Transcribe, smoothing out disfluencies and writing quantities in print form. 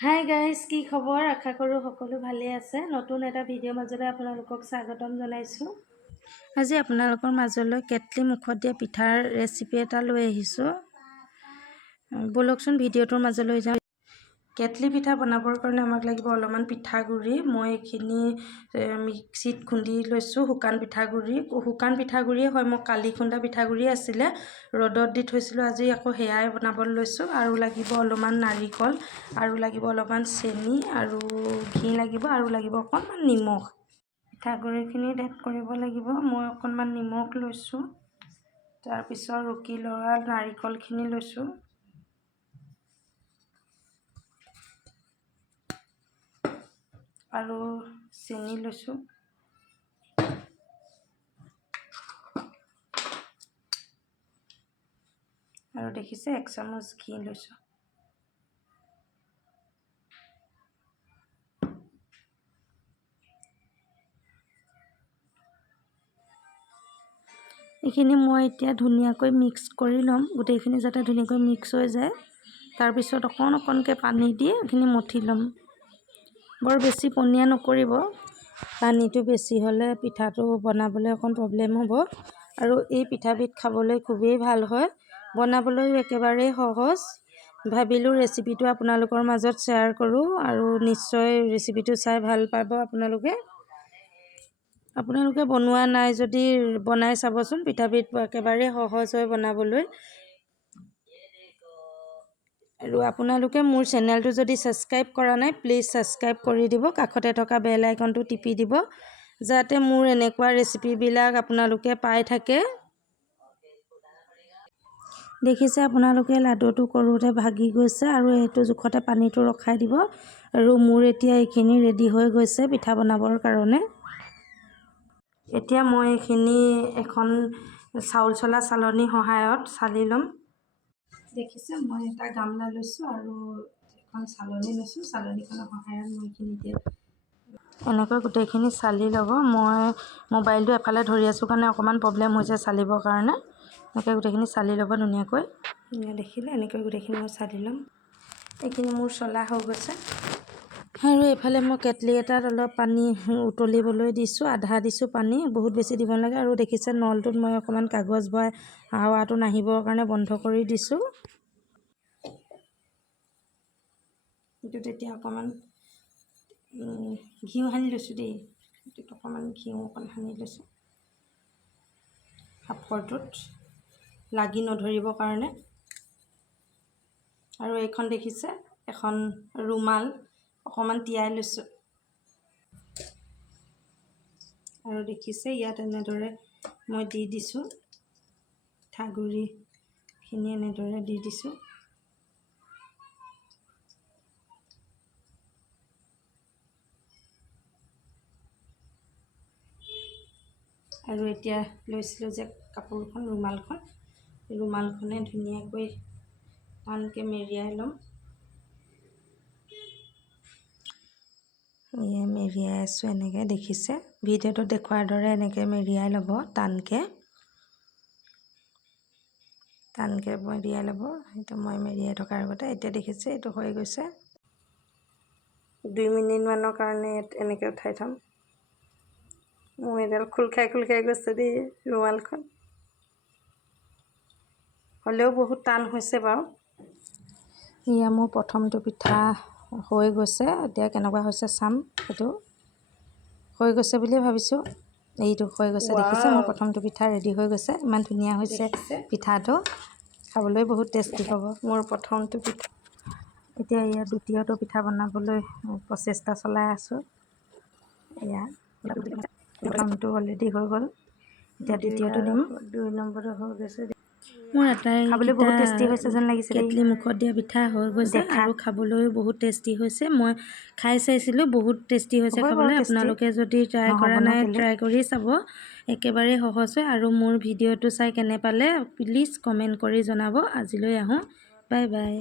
Hi guys, কি খবৰ? আশা কৰোঁ সকলো ভালে আছে। নতুন এটা ভিডিঅ' মাজলৈ আপোনালোকক স্বাগতম জনাইছোঁ। আজি আপোনালোকৰ মাজলৈ কেটলি মুখত দিয়া পিঠাৰ ৰেচিপি এটা লৈ আহিছোঁ। ব'লকচোন ভিডিঅ'টোৰ মাজলৈ যাওঁ। কেটলি পিঠা বনাবৰ কাৰণে আমাক লাগিব অলপমান পিঠাগুড়ি। মই এইখিনি মিক্সিত খুন্দি লৈছোঁ। শুকান পিঠাগুড়িয়ে হয়, মই কালি খুন্দা পিঠাগুড়ি আছিলে, ৰ'দত দি থৈছিলোঁ। আজি আকৌ সেয়াই বনাবলৈ লৈছোঁ। আৰু লাগিব অলপমান নাৰিকল, আৰু লাগিব অলপমান চেনি, আৰু ঘি লাগিব, আৰু লাগিব অকণমান নিমখ। পিঠাগুড়িখিনিত এড কৰিব লাগিব। মই অকণমান নিমখ লৈছোঁ, তাৰপিছত ৰুকি লোৱা নাৰিকলখিনি লৈছোঁ, আৰু চেনি লৈছোঁ, আৰু দেখিছে 1 চামুচ ঘি লৈছোঁ। এইখিনি মই এতিয়া ধুনীয়াকৈ মিক্স কৰি ল'ম, গোটেইখিনি যাতে ধুনীয়াকৈ মিক্স হৈ যায়। তাৰপিছত অকণকৈ পানী দি এইখিনি মঠি ল'ম। বৰ বেছি পনীয়া নকৰিব, পানীটো বেছি হ'লে পিঠাটো বনাবলৈ অকণ প্ৰব্লেম হ'ব। আৰু এই পিঠাবিধ খাবলৈ খুবেই ভাল হয়, বনাবলৈও একেবাৰেই সহজ। ভাবিলোঁ ৰেচিপিটো আপোনালোকৰ মাজত শ্বেয়াৰ কৰোঁ, আৰু নিশ্চয় ৰেচিপিটো চাই ভাল পাব আপোনালোকে বনোৱা নাই যদি বনাই চাবচোন। পিঠাবিধ একেবাৰে সহজ হয় বনাবলৈ। আৰু আপোনালোকে মোৰ চেনেলটো যদি ছাবস্ক্ৰাইব কৰা নাই, প্লিজ ছাবস্ক্ৰাইব কৰি দিব। কাষতে থকা বেল আইকনটো টিপি দিব, যাতে মোৰ এনেকুৱা ৰেচিপিবিলাক আপোনালোকে পাই থাকে। দেখিছে আপোনালোকে লাডুটো কৰোঁতে ভাগি গৈছে, আৰু এইটো জোখতে পানীটো ৰখাই দিব। আৰু মোৰ এতিয়া এইখিনি ৰেডি হৈ গৈছে পিঠা বনাবৰ কাৰণে। এতিয়া মই এইখিনি এখন চাউল চলা চালনীৰ সহায়ত চালি ল'ম। দেখিছে মই এটা গামলা লৈছোঁ, আৰু এখন চালনী লৈছোঁ। চালনীখনৰ সহায়ত মই এইখিনি এতিয়া এনেকৈ গোটেইখিনি চালি ল'ব। মই মোবাইলটো এফালে ধৰি আছোঁ কাৰণে অকণমান প্ৰব্লেম হৈছে চালিবৰ কাৰণে। এনেকৈ গোটেইখিনি চালি ল'ব ধুনীয়াকৈ। দেখিলে এনেকৈ গোটেইখিনি মই চালি ল'ম। এইখিনি মোৰ চলা হৈ গৈছে। আৰু এইফালে মই কেটলি এটাত অলপ পানী উতলিবলৈ দিছোঁ, আধা দিছোঁ পানী, বহুত বেছি দিব নালাগে। আৰু দেখিছে নলটোত মই অকণমান কাগজ ভৰাই হাৱাটো নাহিবৰ কাৰণে বন্ধ কৰি দিছোঁ। এইটোত এতিয়া অকণমান ঘিউ সানি লৈছোঁ দেই। এইটোত অকণমান ঘিউ সানি লৈছোঁ, সাপৰটোত লাগি নধৰিবৰ কাৰণে। আৰু এইখন দেখিছে এখন ৰুমাল অকণমান তিয়াই লৈছোঁ। আৰু দেখিছে ইয়াত এনেদৰে মই দি দিছোঁ, পিঠাগুড়িখিনি এনেদৰে দি দিছোঁ। আৰু এতিয়া লৈছিলোঁ যে কাপোৰখন, ৰুমালখনে ধুনীয়াকৈ টানকৈ মেৰিয়াই ল'ম। মেৰিয়াই আছোঁ এনেকৈ, দেখিছে ভিডিঅ'টোত দেখুৱাৰ দৰে এনেকৈ মেৰিয়াই ল'ব টানকৈ মেৰিয়াই ল'ব। সেইটো মই মেৰিয়াই থকাৰ আগতে এতিয়া দেখিছে এইটো হৈ গৈছে। 2 মিনিটমানৰ কাৰণে এনেকৈ উঠাই থ'ম। মোৰ এডাল খোল খাই গৈছে দেই ৰুমালখন, হ'লেও বহুত টান হৈছে বাৰু। এয়া মোৰ প্ৰথমটো পিঠা হৈ গৈছে। এতিয়া কেনেকুৱা হৈছে চাম। এইটো হৈ গৈছে বুলিয়ে ভাবিছোঁ। এইটো হৈ গৈছে, দেখিছে মোৰ প্ৰথমটো পিঠা ৰেডি হৈ গৈছে। ইমান ধুনীয়া হৈছে পিঠাটো, খাবলৈ বহুত টেষ্টি হ'ব। মোৰ প্ৰথমটো পিঠা। এতিয়া ইয়াৰ দ্বিতীয়টো পিঠা বনাবলৈ প্ৰচেষ্টা চলাই আছোঁ। এয়া প্ৰথমটো অলৰেডি হৈ গ'ল, এতিয়া দ্বিতীয়টো দিম। 2 নম্বৰটো হৈ গৈছে। মোৰ খাবলৈ বহুত টেষ্টি হৈছে যেন লাগিছে। কেটলি মুখত দিয়া পিঠা হৈ গৈছে, আৰু খাবলৈও বহুত টেষ্টি হৈছে। মই খাই চাইছিলোঁ, বহুত টেষ্টি হৈছে খাবলৈ। আপোনালোকে যদি ট্ৰাই কৰা নাই, ট্ৰাই কৰি চাব, একেবাৰেই সহজ হয়। আৰু মোৰ ভিডিঅ'টো চাই কেনে পালে প্লিজ কমেণ্ট কৰি জনাব। আজিলৈ আহোঁ, বাই বাই।